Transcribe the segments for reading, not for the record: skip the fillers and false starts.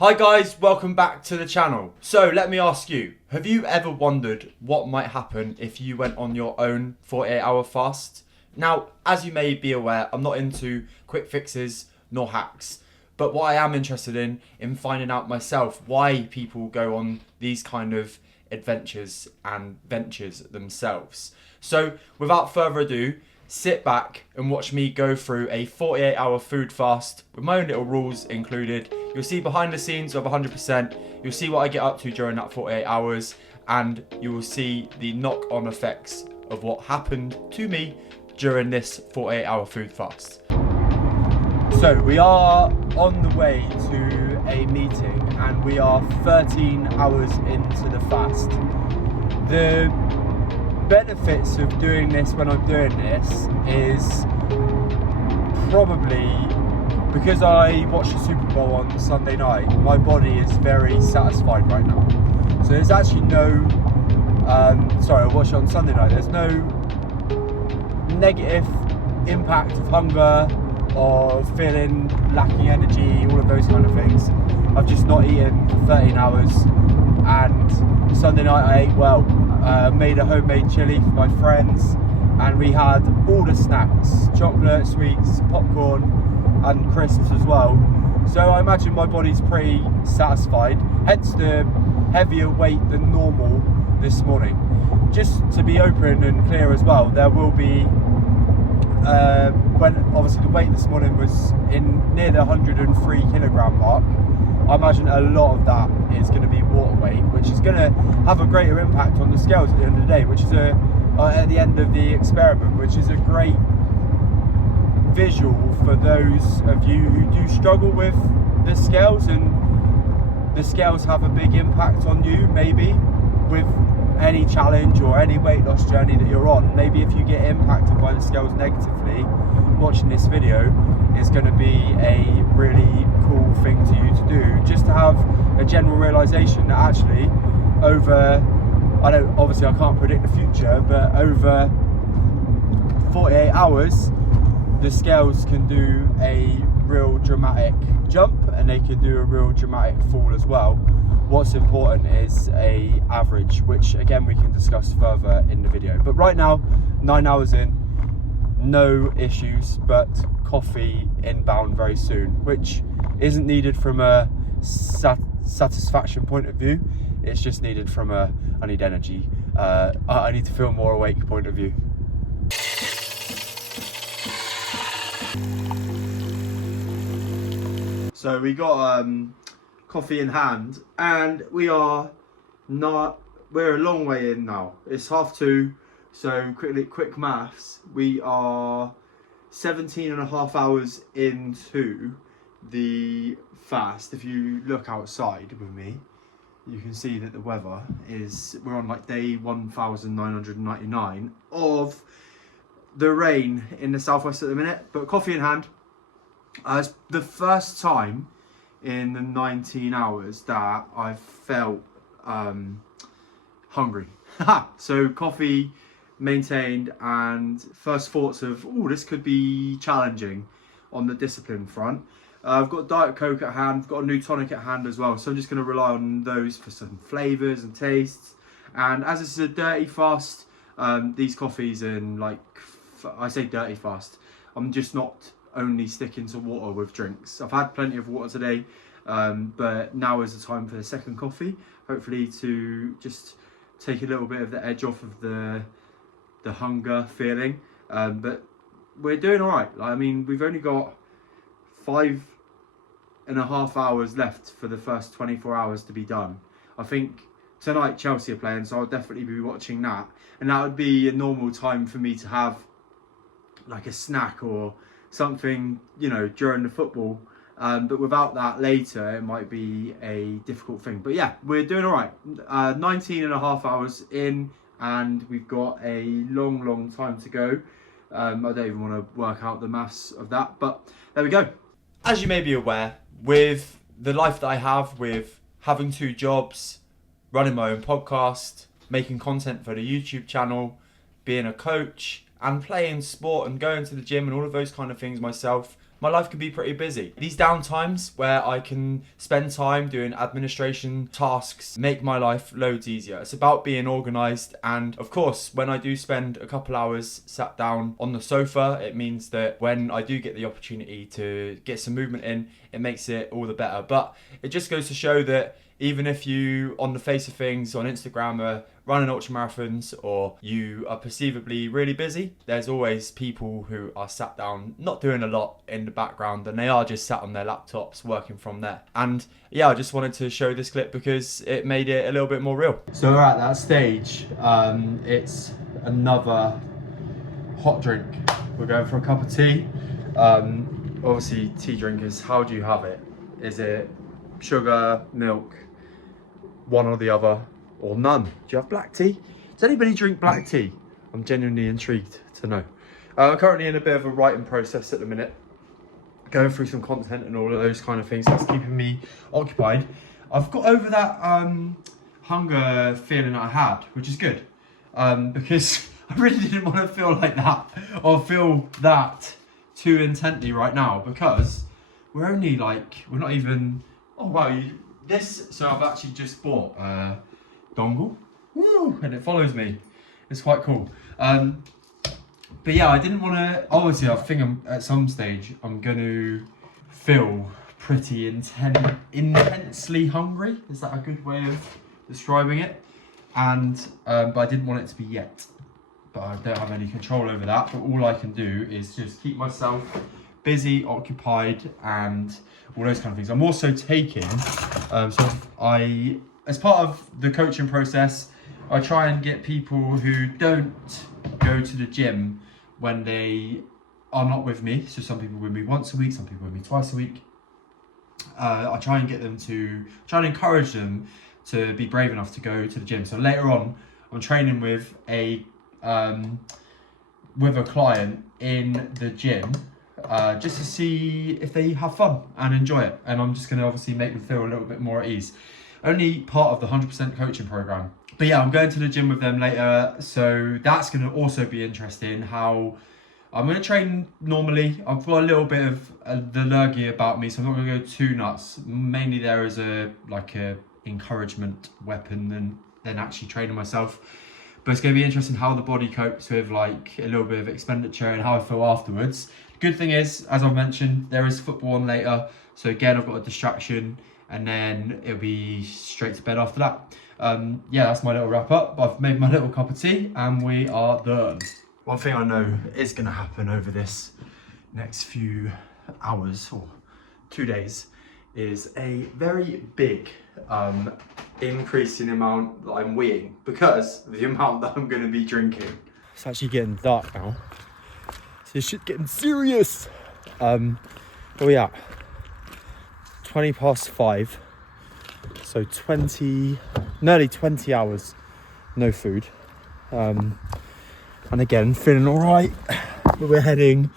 Hi guys, welcome back to the channel. So let me ask you, have you ever wondered what might happen if you went on your own 48-hour fast? Now, as you may be aware, I'm not into quick fixes nor hacks, but what I am interested in finding out myself why people go on these kind of adventures and ventures themselves. So without further ado, sit back and watch me go through a 48-hour food fast with my own little rules included. You'll see behind the scenes of 100%, you'll see what I get up to during that 48 hours, and you will see the knock-on effects of what happened to me during this 48-hour food fast. So we are on the way to a meeting and we are 13 hours into the fast. The benefits of doing this when I'm doing this is probably because I watched the Super Bowl on Sunday night, my body is very satisfied right now. So there's actually no, I watched it on Sunday night, there's no negative impact of hunger or feeling lacking energy, all of those kind of things. I've just not eaten for 13 hours and Sunday night I ate well. Made a homemade chili for my friends and we had all the snacks, chocolate, sweets, popcorn and crisps as well. So I imagine my body's pretty satisfied, hence the heavier weight than normal this morning. Just to be open and clear as well, there will be, when obviously the weight this morning was in near the 103 kilogram mark, I imagine a lot of that is going to be water weight, which is going to have a greater impact on the scales at the end of the day, which is at the end of the experiment, which is a great visual for those of you who do struggle with the scales, and the scales have a big impact on you maybe with any challenge or any weight loss journey that you're on. Maybe if you get impacted by the scales negatively, watching this video is going to be a really cool thing to you to do, just to have a general realization that actually obviously I can't predict the future, but over 48 hours the scales can do a real dramatic jump and they can do a real dramatic fall as well. What's important is a average, which again we can discuss further in the video. But right now, 9 hours in, no issues, but coffee inbound very soon, which isn't needed from a satisfaction point of view. It's just needed from a I need energy, I need to feel more awake point of view. So we got coffee in hand and we're a long way in now. It's 2:30, so quick maths, we are 17 and a half hours into the fast. If you look outside with me, you can see that the weather is, we're on like day 1999 of the rain in the southwest at the minute, but coffee in hand. It's the first time in the 19 hours that I've felt hungry. So coffee maintained, and first thoughts of, oh, this could be challenging on the discipline front. I've got Diet Coke at hand, I've got a new tonic at hand as well, so I'm just going to rely on those for some flavours and tastes. And as this is a dirty fast, these coffees and I say dirty fast, I'm just not only sticking to water with drinks. I've had plenty of water today, but now is the time for the second coffee, hopefully to just take a little bit of the edge off of the hunger feeling. But we're doing all right. I mean, we've only got 5.5 hours left for the first 24 hours to be done. I think tonight Chelsea are playing, so I'll definitely be watching that, and that would be a normal time for me to have like a snack or something, you know, during the football, but without that later it might be a difficult thing. But yeah, we're doing all right. 19 and a half hours in and we've got a long time to go. I don't even want to work out the maths of that, but there we go. As you may be aware, with the life that I have, with having 2 jobs, running my own podcast, making content for the YouTube channel, being a coach and playing sport and going to the gym and all of those kind of things myself, my life can be pretty busy. These downtimes where I can spend time doing administration tasks make my life loads easier. It's about being organised, and of course, when I do spend a couple hours sat down on the sofa, it means that when I do get the opportunity to get some movement in, it makes it all the better. But it just goes to show that even if you, on the face of things, on Instagram are running ultramarathons, or you are perceivably really busy, there's always people who are sat down, not doing a lot in the background, and they are just sat on their laptops working from there. And yeah, I just wanted to show this clip because it made it a little bit more real. So we're at that stage. It's another hot drink. We're going for a cup of tea. Obviously, tea drinkers, how do you have it? Is it sugar, milk, one or the other, or none? Do you have black tea? Does anybody drink black tea? I'm genuinely intrigued to know. I'm currently in a bit of a writing process at the minute, going through some content and all of those kind of things. That's keeping me occupied. I've got over that hunger feeling I had, which is good, because I really didn't want to feel like that, or feel that too intently right now, because we're only like, we're not even, oh wow, so I've actually just bought a dongle, woo, and it follows me. It's quite cool. But yeah, I didn't want to, obviously I think at some stage I'm going to feel pretty intensely hungry. Is that a good way of describing it? And but I didn't want it to be yet. But I don't have any control over that. But all I can do is just keep myself busy, occupied, and all those kind of things. I'm also taking, as part of the coaching process, I try and get people who don't go to the gym when they are not with me. So some people with me once a week, some people with me twice a week. I try and get them to, try and encourage them to be brave enough to go to the gym. So later on, I'm training with a client in the gym, just to see if they have fun and enjoy it. And I'm just going to obviously make them feel a little bit more at ease. Only part of the 100% coaching program. But yeah, I'm going to the gym with them later. So that's going to also be interesting. How I'm going to train normally. I've got a little bit of the lurgy about me, so I'm not going to go too nuts. Mainly there is a encouragement weapon than actually training myself. But it's going to be interesting how the body copes with like a little bit of expenditure and how I feel afterwards. The good thing is, as I've mentioned, there is football on later. So again, I've got a distraction, and then it'll be straight to bed after that. Yeah, that's my little wrap up. I've made my little cup of tea and we are done. One thing I know is going to happen over this next few hours or 2 days is a very big increase in the amount that I'm weeing because of the amount that I'm going to be drinking. It's actually getting dark now, so this shit's getting serious. Where we at? 5:20, so nearly 20 hours no food, and again feeling all right. But we're heading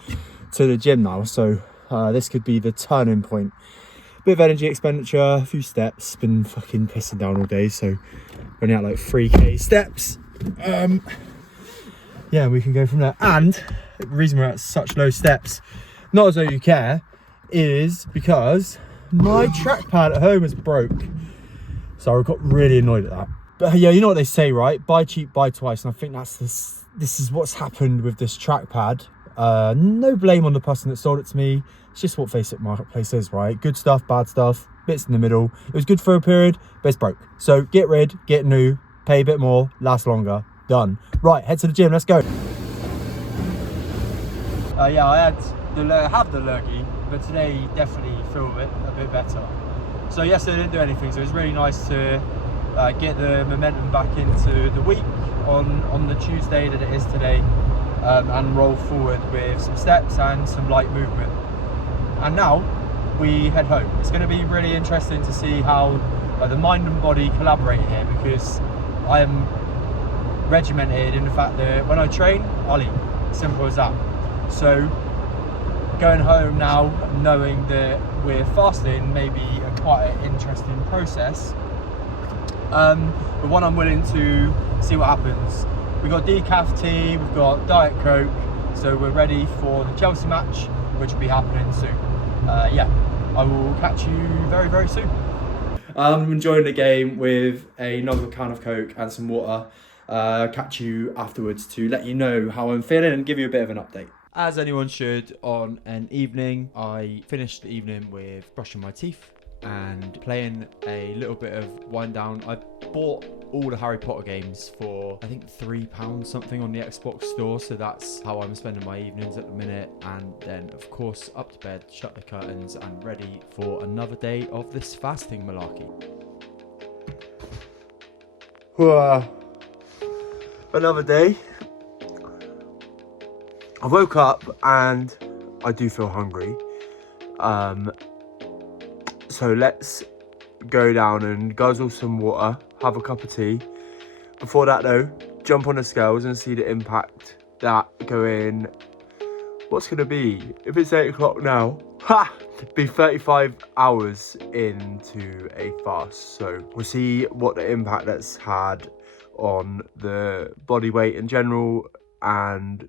to the gym now, so this could be the turning point. Bit of energy expenditure, a few steps, been fucking pissing down all day, so running out like 3k steps. Yeah, we can go from there. And the reason we're at such low steps, not as though you care, is because my trackpad at home is broke. So I got really annoyed at that. But yeah, you know what they say, right? Buy cheap, buy twice. And I think this is what's happened with this trackpad. No blame on the person that sold it to me. It's just what Facebook Marketplace is, right? Good stuff, bad stuff, bits in the middle. It was good for a period, but it's broke. So get rid, get new, pay a bit more, last longer. Done. Right, head to the gym, let's go. Yeah, I have the lurgy, but today definitely feel a bit better. So yesterday I didn't do anything, so it was really nice to get the momentum back into the week on the Tuesday that it is today, and roll forward with some steps and some light movement. And now we head home. It's going to be really interesting to see how the mind and body collaborate here, because I am regimented in the fact that when I train, I'll eat. Simple as that. So going home now, knowing that we're fasting, may be quite an interesting process. But one I'm willing to see what happens. We've got decaf tea, we've got Diet Coke, so we're ready for the Chelsea match, which will be happening soon. yeah, I will catch you very, very soon. I'm enjoying the game with another can of Coke and some water. Catch you afterwards to let you know how I'm feeling and give you a bit of an update. As anyone should on an evening, I finished the evening with brushing my teeth and playing a little bit of wind down. I bought all the Harry Potter games for I think £3 something on the Xbox store, so that's how I'm spending my evenings at the minute. And then of course up to bed, shut the curtains and ready for another day of this fasting malarkey. Another day. I woke up and I do feel hungry. So let's go down and guzzle some water, have a cup of tea. Before that though, jump on the scales and see the impact that going, what's gonna be, if it's 8 o'clock now, be 35 hours into a fast. So we'll see what the impact that's had on the body weight in general and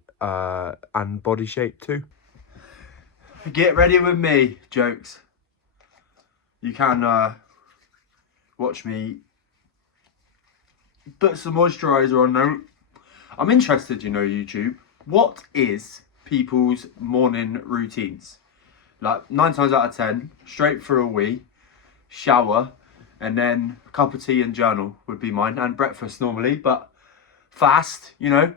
body shape too. Get ready with me, jokes. You can watch me put some moisturiser on now. I'm interested, you know, YouTube. What is people's morning routines? Like 9 times out of 10, straight for a wee, shower, and then a cup of tea and journal would be mine, and breakfast normally, but fast, you know.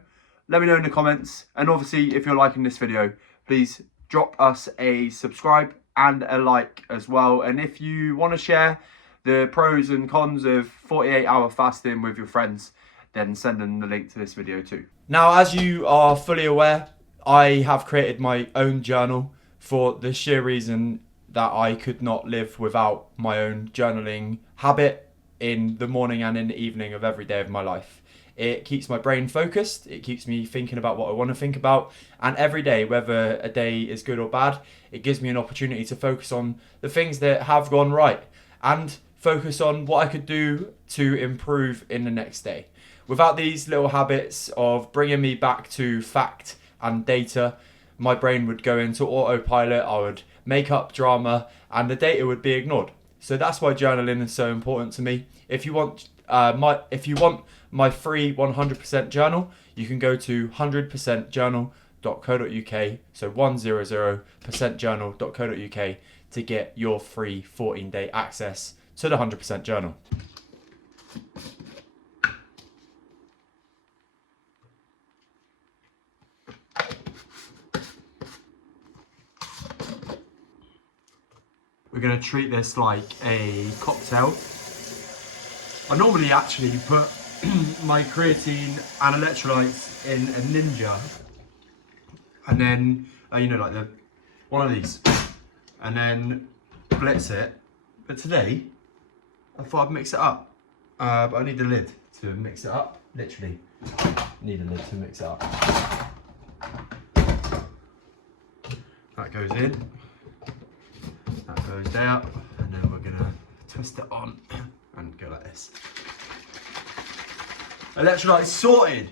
Let me know in the comments, and obviously if you're liking this video, please drop us a subscribe and a like as well. And if you want to share the pros and cons of 48-hour fasting with your friends, then send them the link to this video too. Now, as you are fully aware, I have created my own journal for the sheer reason that I could not live without my own journaling habit in the morning and in the evening of every day of my life. It keeps my brain focused, it keeps me thinking about what I want to think about, and every day, whether a day is good or bad, it gives me an opportunity to focus on the things that have gone right and focus on what I could do to improve in the next day. Without these little habits of bringing me back to fact and data, my brain would go into autopilot, I would make up drama, and the data would be ignored. So that's why journaling is so important to me. If you want my free 100% journal, you can go to 100percentjournal.co.uk, so 100percentjournal.co.uk to get your free 14-day access to the 100% journal. We're going to treat this like a cocktail. I normally actually put my creatine and electrolytes in a Ninja, and then you know, like one of these, and then blitz it. But today I thought I'd mix it up, but I need the lid to mix it up. Literally need a lid to mix it up. That goes in, that goes there, and then we're gonna twist it on and go like this. Electrolytes sorted.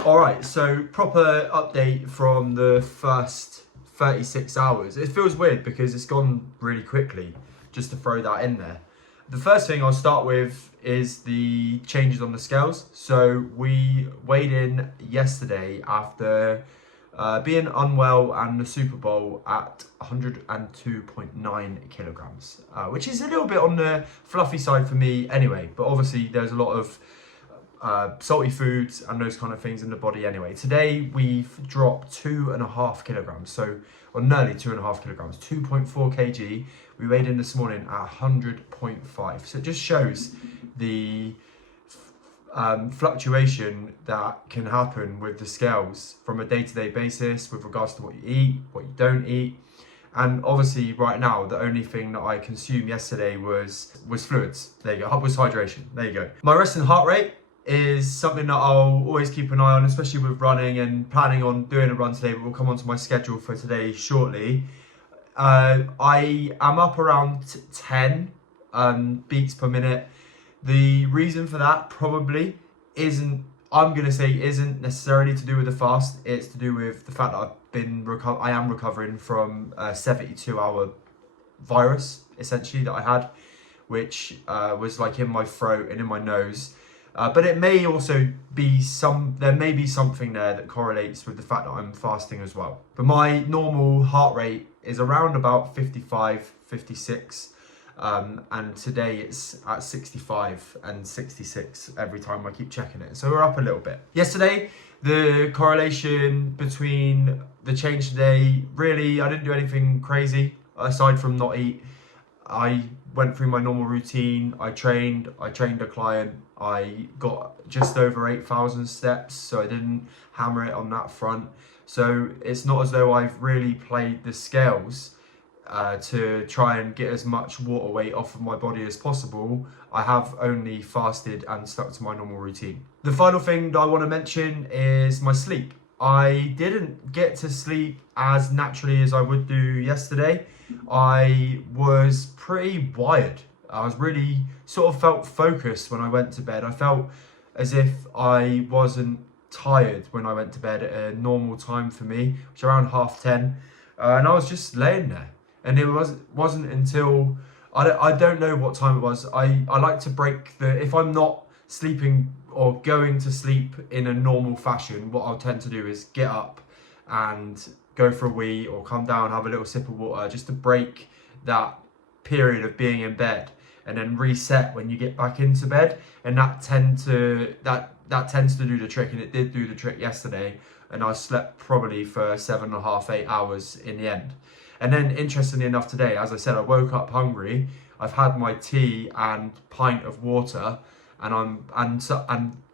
Alright, so proper update from the first 36 hours. It feels weird because it's gone really quickly, just to throw that in there. The first thing I'll start with is the changes on the scales. So we weighed in yesterday after being unwell and the Super Bowl at 102.9 kilograms, which is a little bit on the fluffy side for me anyway, but obviously there's a lot of salty foods and those kind of things in the body anyway. Today we've dropped 2.5 kilograms, so, or nearly 2.5 kilograms, 2.4 kg. We weighed in this morning at 100.5, so it just shows the fluctuation that can happen with the scales from a day-to-day basis with regards to what you eat, what you don't eat. And obviously right now the only thing that I consumed yesterday was fluids. There you go, was hydration. There you go. My resting heart rate is something that I'll always keep an eye on, especially with running, and planning on doing a run today, but we'll come onto my schedule for today shortly. I am up around 10 beats per minute. The reason for that probably isn't I'm gonna say isn't necessarily to do with the fast. It's to do with the fact that I am recovering from a 72-hour virus, essentially, that I had, which was like in my throat and in my nose. But it may also be there may be something there that correlates with the fact that I'm fasting as well. But my normal heart rate is around about 55, 56. And today it's at 65 and 66 every time I keep checking it. So we're up a little bit. Yesterday, the correlation between the change today, really, I didn't do anything crazy aside from not eat. I went through my normal routine. I trained a client. I got just over 8,000 steps, so I didn't hammer it on that front. So it's not as though I've really played the scales to try and get as much water weight off of my body as possible. I have only fasted and stuck to my normal routine. The final thing that I want to mention is my sleep. I didn't get to sleep as naturally as I would do yesterday. I was pretty wired. I was really sort of felt focused when I went to bed. I felt as if I wasn't tired when I went to bed at a normal time for me, which is around 10:30. And I was just laying there. And it wasn't until, I don't know what time it was. I like to break if I'm not sleeping or going to sleep in a normal fashion, what I'll tend to do is get up and go for a wee or come down, have a little sip of water, just to break that period of being in bed, and then reset when you get back into bed. And that tends to do the trick, and it did do the trick yesterday. And I slept probably for 7.5, 8 hours in the end. And then, interestingly enough, today, as I said, I woke up hungry. I've had my tea and pint of water, and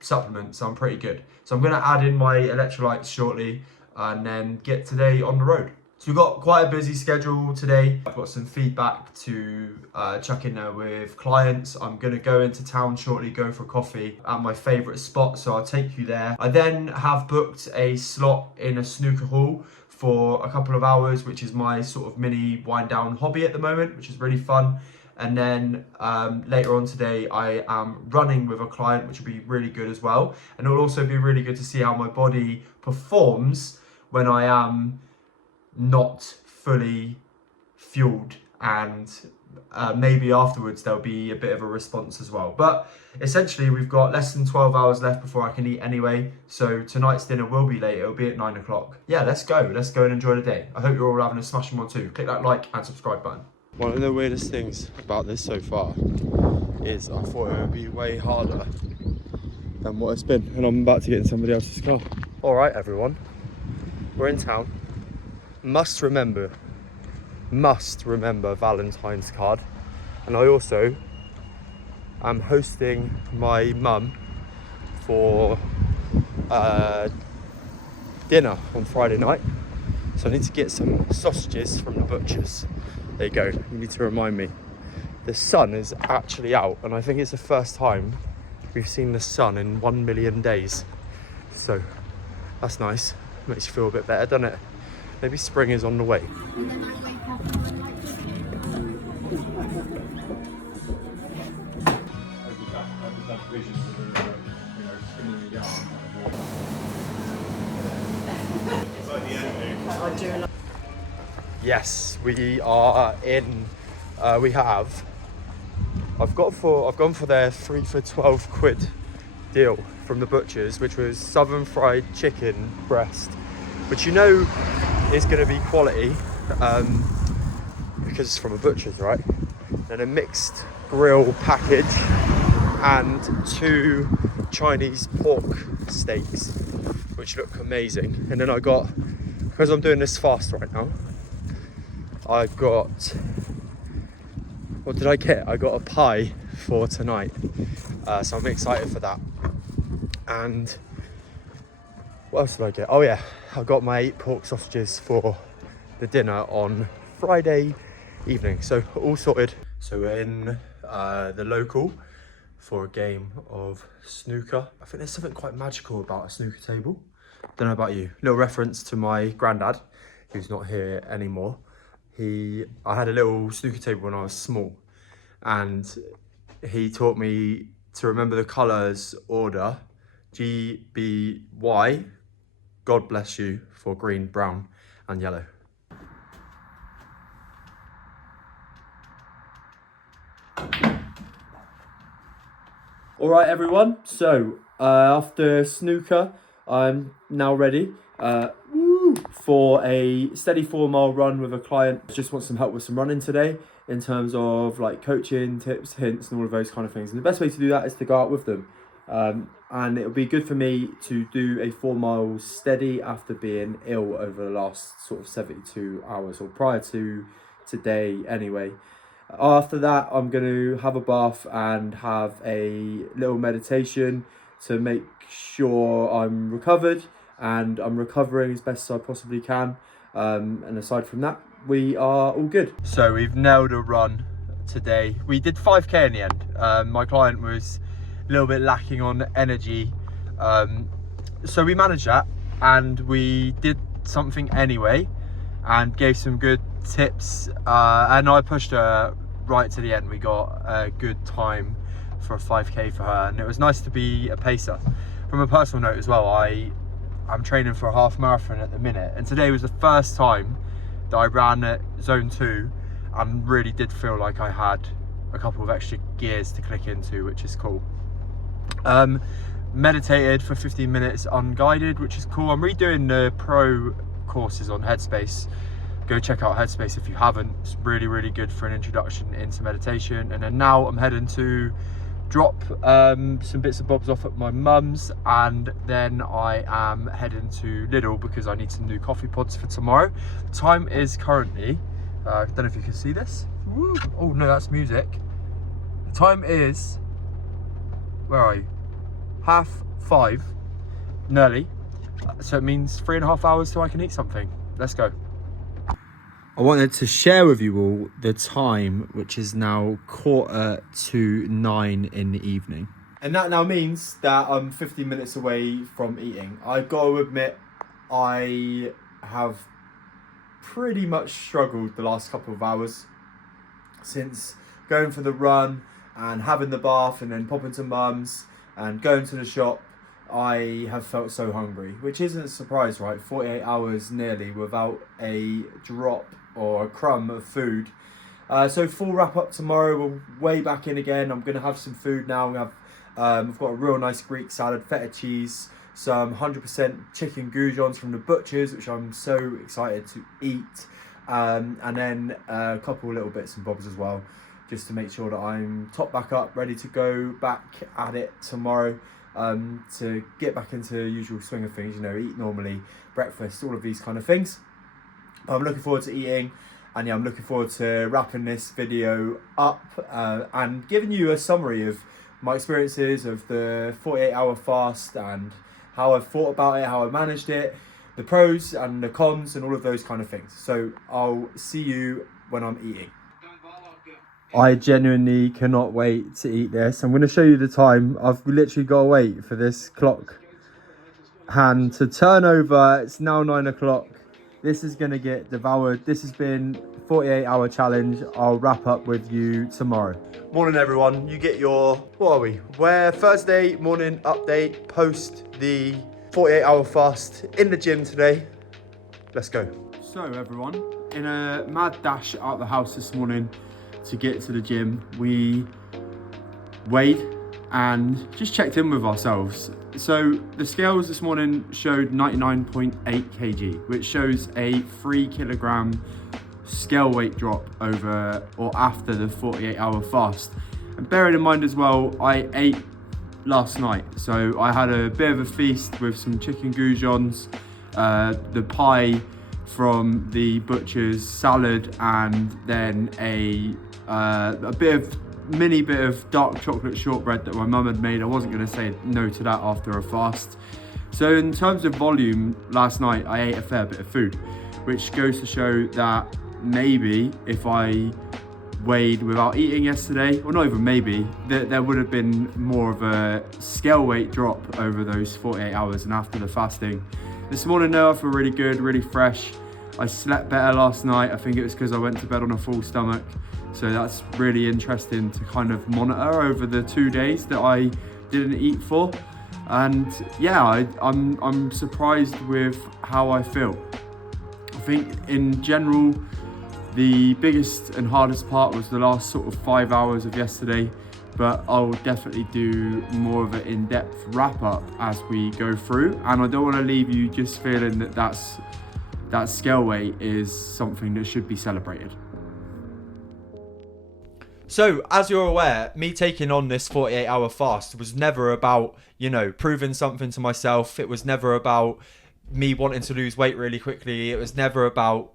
supplements. So I'm pretty good. So I'm going to add in my electrolytes shortly, and then get today on the road. So we've got quite a busy schedule today. I've got some feedback to chuck in there with clients. I'm going to go into town shortly, go for coffee at my favourite spot, so I'll take you there. I then have booked a slot in a snooker hall for a couple of hours, which is my sort of mini wind down hobby at the moment, which is really fun. And then later on today, I am running with a client, which will be really good as well. And it'll also be really good to see how my body performs when I am not fully fueled, and maybe afterwards there'll be a bit of a response as well. But essentially, we've got less than 12 hours left before I can eat anyway. So tonight's dinner will be late. It'll be at 9 o'clock. Yeah, let's go and enjoy the day. I hope you're all having a smashing one too. Click that like and subscribe button. One of the weirdest things about this so far is I thought it would be way harder than what it's been, and I'm about to get in somebody else's car. All right, everyone, we're in town. Must remember Valentine's card. And I also am hosting my mum for dinner on Friday night. So I need to get some sausages from the butcher's. There you go, you need to remind me. The sun is actually out, and I think it's the first time we've seen the sun in 1 million days. So that's nice, makes you feel a bit better, doesn't it? Maybe spring is on the way. Yes, we are in. I've gone for their 3 for 12 quid deal from the butcher's, which was southern fried chicken breast, which you know is going to be quality because it's from a butcher's, right? Then a mixed grill package and 2 Chinese pork steaks, which look amazing. And then I got, because I'm doing this fast right now, I got, what did I get? I got a pie for tonight, so I'm excited for that. And what else did I get? Oh yeah, I got my 8 pork sausages for the dinner on Friday evening. So all sorted. So we're in the local for a game of snooker. I think there's something quite magical about a snooker table. Don't know about you. Little reference to my granddad, who's not here anymore. I had a little snooker table when I was small, and he taught me to remember the colours order GBY, God bless you, for green, brown and yellow. All right, everyone. So after snooker, I'm now ready for a steady 4-mile run with a client. Just want some help with some running today in terms of like coaching, tips, hints, and all of those kind of things. And the best way to do that is to go out with them. And it'll be good for me to do a 4 miles steady after being ill over the last sort of 72 hours, or prior to today anyway. After that, I'm going to have a bath and have a little meditation to make sure I'm recovered and I'm recovering as best as I possibly can. And aside from that, we are all good. So we've nailed a run today. We did 5k in the end. My client was a little bit lacking on energy. So we managed that, and we did something anyway and gave some good tips, and I pushed her right to the end. We got a good time for a 5k for her, and it was nice to be a pacer. From a personal note as well, I'm training for a half marathon at the minute, and today was the first time that I ran at zone 2 and really did feel like I had a couple of extra gears to click into, which is cool. Meditated for 15 minutes unguided, which is cool. I'm redoing the pro courses on Headspace. Go check out Headspace if you haven't. It's really, really good for an introduction into meditation. And then now I'm heading to drop some bits and bobs off at my mum's, and then I am heading to Lidl because I need some new coffee pods for tomorrow. The time is currently, I don't know if you can see this. Woo. Oh no, that's music. The time is, where are you? 5:30, nearly. So it means 3.5 hours till I can eat something. Let's go. I wanted to share with you all the time, which is now 8:45 in the evening. And that now means that I'm 15 minutes away from eating. I've got to admit, I have pretty much struggled the last couple of hours since going for the run and having the bath and then popping to mum's and going to the shop. I have felt so hungry, which isn't a surprise, right? 48 hours nearly without a drop or a crumb of food. So full wrap up tomorrow. We're way back in again. I'm going to have some food now. I've got a real nice Greek salad, feta cheese, some 100% chicken goujons from the butchers, which I'm so excited to eat. And then a couple little bits and bobs as well, just to make sure that I'm top back up, ready to go back at it tomorrow. To get back into the usual swing of things, you know, eat normally, breakfast, all of these kind of things. I'm looking forward to eating, and yeah, I'm looking forward to wrapping this video up and giving you a summary of my experiences of the 48-hour fast and how I've thought about it, how I managed it, the pros and the cons and all of those kind of things. So I'll see you when I'm eating. I genuinely cannot wait to eat this. I'm going to show you the time. I've literally got to wait for this clock hand to turn over. It's now 9 o'clock. This is going to get devoured. This has been 48-hour challenge. I'll wrap up with you tomorrow. Morning, everyone. You get your, what are we? We're Thursday morning update post the 48-hour fast in the gym today. Let's go. So, everyone, in a mad dash out of the house this morning to get to the gym, we weighed and just checked in with ourselves. So the scales this morning showed 99.8 kg, which shows a 3 kilogram scale weight drop over or after the 48-hour fast. And bearing in mind as well, I ate last night, so I had a bit of a feast with some chicken goujons, the pie from the butcher's, salad, and then a mini bit of dark chocolate shortbread that my mum had made. I wasn't going to say no to that after a fast. So in terms of volume, last night I ate a fair bit of food, which goes to show that maybe if I weighed without eating yesterday, or not even maybe, there would have been more of a scale weight drop over those 48 hours and after the fasting. This morning though, I feel really good, really fresh. I slept better last night. I think it was because I went to bed on a full stomach. So that's really interesting to kind of monitor over the 2 days that I didn't eat for. And yeah, I'm surprised with how I feel. I think in general, the biggest and hardest part was the last sort of 5 hours of yesterday, but I'll definitely do more of an in-depth wrap-up as we go through. And I don't want to leave you just feeling that scale weight is something that should be celebrated. So, as you're aware, me taking on this 48-hour fast was never about, proving something to myself. It was never about me wanting to lose weight really quickly. It was never about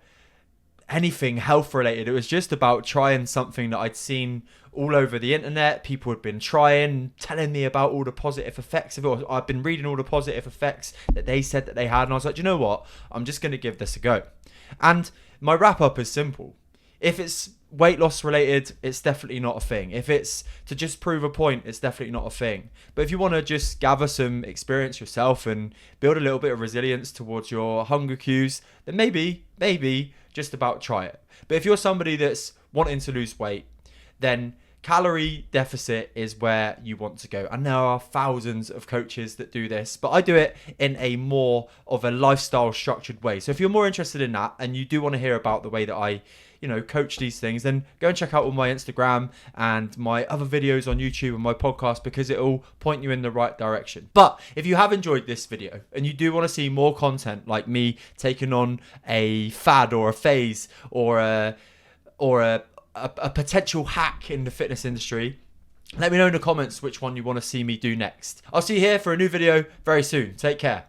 anything health related. It was just about trying something that I'd seen all over the internet. People had been trying, telling me about all the positive effects of it. I've been reading all the positive effects that they said that they had. And I was like, you know what? I'm just going to give this a go. And my wrap up is simple. If it's weight loss related, it's definitely not a thing. If it's to just prove a point, it's definitely not a thing. But if you want to just gather some experience yourself and build a little bit of resilience towards your hunger cues, then maybe just about try it. But if you're somebody that's wanting to lose weight, then calorie deficit is where you want to go. And there are thousands of coaches that do this, but I do it in a more of a lifestyle structured way. So if you're more interested in that and you do want to hear about the way that I coach these things, then go and check out all my Instagram and my other videos on YouTube and my podcast, because it'll point you in the right direction. But if you have enjoyed this video and you do want to see more content like me taking on a fad or a phase or a potential hack in the fitness industry, let me know in the comments which one you want to see me do next. I'll see you here for a new video very soon. Take care.